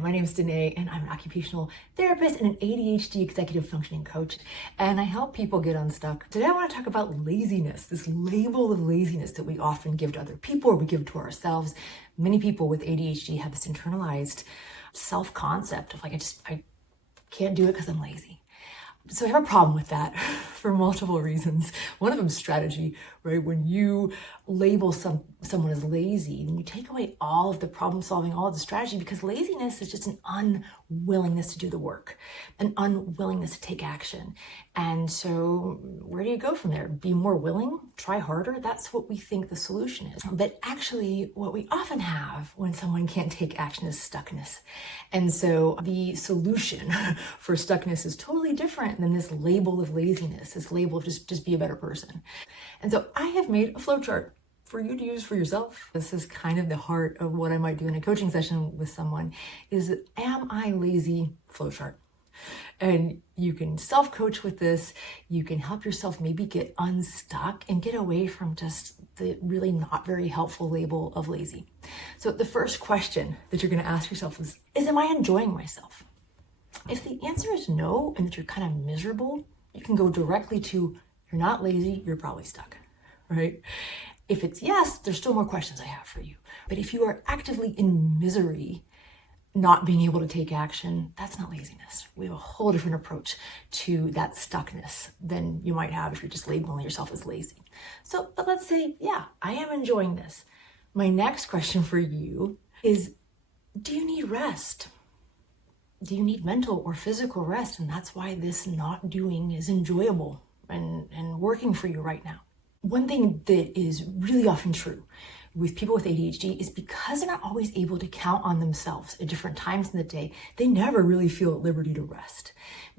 My name is Donae, and I'm an occupational therapist and an ADHD executive functioning coach, and I help people get unstuck. Today I want to talk about laziness, this label of laziness that we often give to other people or we give to ourselves. Many people with ADHD have this internalized self-concept of I can't do it because I'm lazy. So I have a problem with that for multiple reasons. One of them is strategy, right? When you label someone as lazy, then you take away all of the problem solving, all of the strategy, because laziness is just an unwillingness to do the work, an unwillingness to take action. And so where do you go from there? Be more willing, try harder. That's what we think the solution is. But actually what we often have when someone can't take action is stuckness. And so the solution for stuckness is totally different than this label of laziness, this label of just be a better person. And so I have made a flowchart for you to use for yourself. This is kind of the heart of what I might do in a coaching session with someone is, am I lazy flowchart? And you can self-coach with this. You can help yourself maybe get unstuck and get away from just the really not very helpful label of lazy. So the first question that you're going to ask yourself is am I enjoying myself? If the answer is no, and that you're kind of miserable, you can go directly to you're not lazy, you're probably stuck, right? If it's yes, there's still more questions I have for you. But if you are actively in misery, not being able to take action, that's not laziness. We have a whole different approach to that stuckness than you might have if you're just labeling yourself as lazy. So, but let's say, yeah, I am enjoying this. My next question for you is, do you need rest? Do you need mental or physical rest? And that's why this not doing is enjoyable and working for you right now. One thing that is really often true with people with ADHD is because they're not always able to count on themselves at different times in the day, they never really feel at liberty to rest.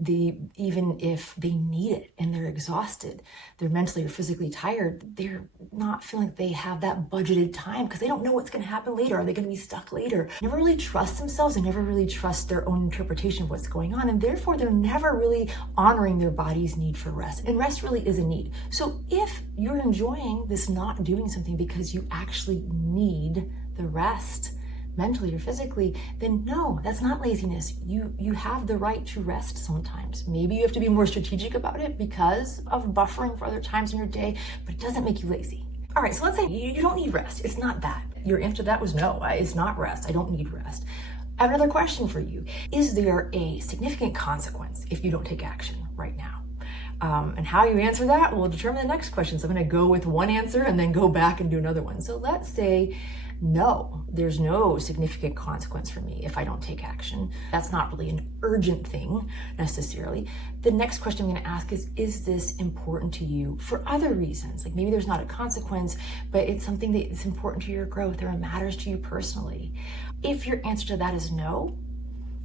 Even if they need it and they're exhausted, they're mentally or physically tired, they're not feeling like they have that budgeted time because they don't know what's going to happen later. Are they going to be stuck later? They never really trust themselves and never really trust their own interpretation of what's going on. And therefore, they're never really honoring their body's need for rest. And rest really is a need. So if you're enjoying this not doing something because you actually need the rest, mentally or physically, then no, that's not laziness. You have the right to rest sometimes. Maybe you have to be more strategic about it because of buffering for other times in your day, but it doesn't make you lazy. All right, so let's say you don't need rest. It's not that. Your answer to that was no, it's not rest. I don't need rest. I have another question for you. Is there a significant consequence if you don't take action right now? And how you answer that will determine the next question. So I'm going to go with one answer and then go back and do another one. So let's say, no, there's no significant consequence for me if I don't take action. That's not really an urgent thing necessarily. The next question I'm going to ask is this important to you for other reasons? Like maybe there's not a consequence, but it's something that is important to your growth or it matters to you personally. If your answer to that is no,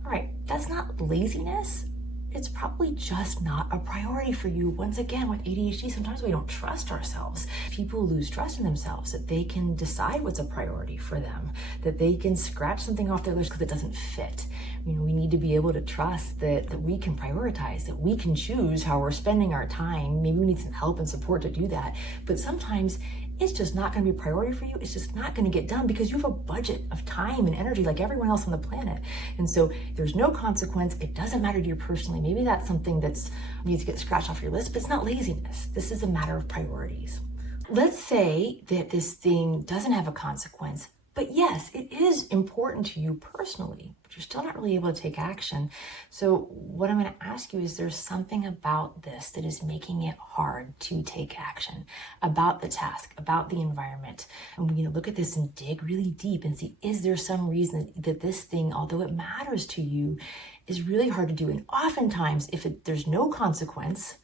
all right, that's not laziness. It's probably just not a priority for you. Once again, with ADHD, sometimes we don't trust ourselves. People lose trust in themselves that they can decide what's a priority for them, that they can scratch something off their list because it doesn't fit. We need to be able to trust that we can prioritize, that we can choose how we're spending our time. Maybe we need some help and support to do that. But sometimes it's just not going to be a priority for you. It's just not going to get done because you have a budget of time and energy like everyone else on the planet. And so there's no consequence. It doesn't matter to you personally. Maybe that's something that needs to get scratched off your list, but it's not laziness. This is a matter of priorities. Let's say that this thing doesn't have a consequence, but yes, it is important to you personally, but you're still not really able to take action. So what I'm going to ask you is there's something about this that is making it hard to take action, about the task, about the environment. And we're going to look at this and dig really deep and see, is there some reason that this thing, although it matters to you, is really hard to do? And oftentimes, if there's no consequence,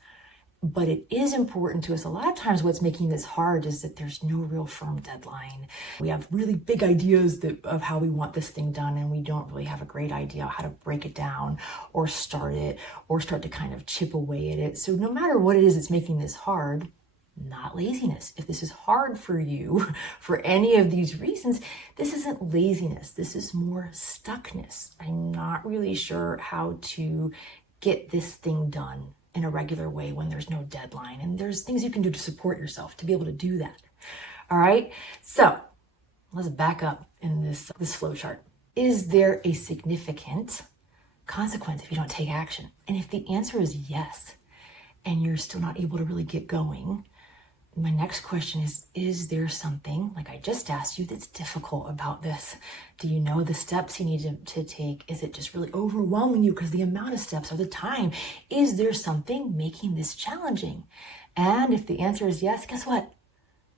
but it is important to us. A lot of times what's making this hard is that there's no real firm deadline. We have really big ideas of how we want this thing done, and we don't really have a great idea how to break it down or start to kind of chip away at it. So no matter what it is that's making this hard, not laziness. If this is hard for you for any of these reasons, this isn't laziness. This is more stuckness. I'm not really sure how to get this thing done in a regular way when there's no deadline. And there's things you can do to support yourself to be able to do that. All right. So let's back up in this flow chart. Is there a significant consequence if you don't take action? And if the answer is yes, and you're still not able to really get going, my next question is there something, like I just asked you, that's difficult about this? Do you know the steps you need to take? Is it just really overwhelming you because the amount of steps or the time? Is there something making this challenging? And if the answer is yes, guess what?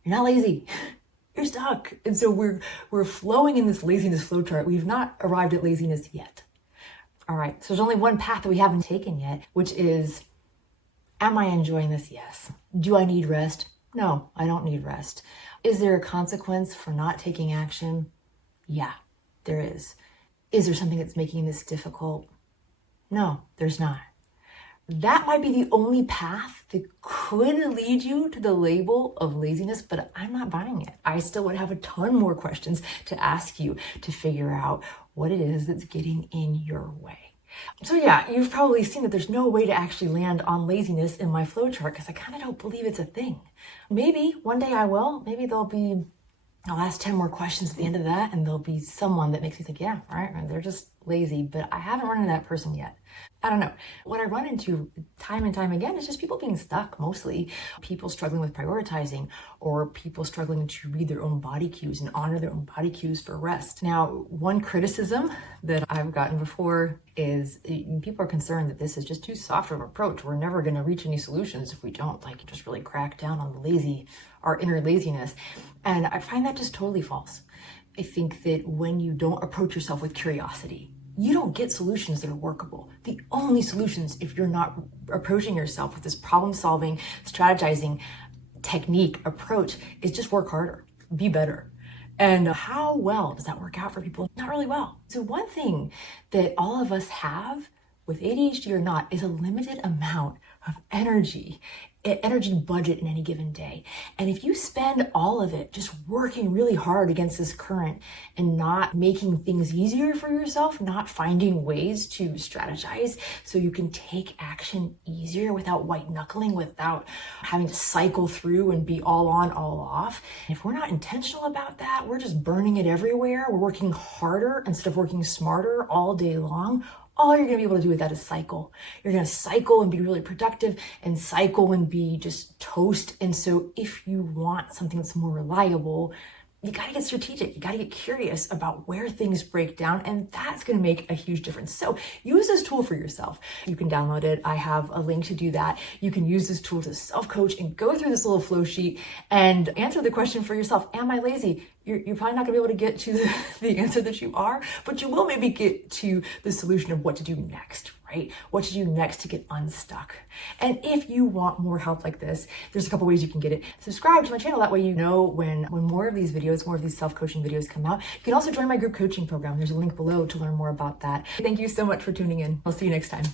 You're not lazy. You're stuck. And so we're flowing in this laziness flowchart. We've not arrived at laziness yet. All right, so there's only one path that we haven't taken yet, which is, am I enjoying this? Yes. Do I need rest? No, I don't need rest. Is there a consequence for not taking action? Yeah, there is. Is there something that's making this difficult? No, there's not. That might be the only path that could lead you to the label of laziness, but I'm not buying it. I still would have a ton more questions to ask you to figure out what it is that's getting in your way. So yeah, you've probably seen that there's no way to actually land on laziness in my flowchart because I kind of don't believe it's a thing. Maybe one day I will. Maybe I'll ask 10 more questions at the end of that and there'll be someone that makes me think, yeah, right, they're just lazy, but I haven't run into that person yet. I don't know. What I run into time and time again is just people being stuck, mostly people struggling with prioritizing or people struggling to read their own body cues and honor their own body cues for rest. Now, one criticism that I've gotten before is people are concerned that this is just too soft of an approach. We're never going to reach any solutions if we don't just really crack down on our inner laziness. And I find that just totally false. I think that when you don't approach yourself with curiosity, you don't get solutions that are workable. The only solutions, if you're not approaching yourself with this problem-solving, strategizing technique approach, is just work harder, be better. And how well does that work out for people? Not really well. So one thing that all of us have, with ADHD or not, is a limited amount of energy budget in any given day. And if you spend all of it just working really hard against this current and not making things easier for yourself, not finding ways to strategize so you can take action easier without white knuckling, without having to cycle through and be all on, all off. And if we're not intentional about that, we're just burning it everywhere. We're working harder instead of working smarter all day long. All you're going to be able to do with that is cycle. You're going to cycle and be really productive and cycle and be just toast. And so if you want something that's more reliable, you got to get strategic. You got to get curious about where things break down, and that's going to make a huge difference. So use this tool for yourself. You can download it. I have a link to do that. You can use this tool to self-coach and go through this little flow sheet and answer the question for yourself. Am I lazy? You're probably not going to be able to get to the answer that you are, but you will maybe get to the solution of what to do next, right? What to do next to get unstuck. And if you want more help like this, there's a couple ways you can get it. Subscribe to my channel. That way you know when more of these videos, more of these self-coaching videos come out. You can also join my group coaching program. There's a link below to learn more about that. Thank you so much for tuning in. I'll see you next time.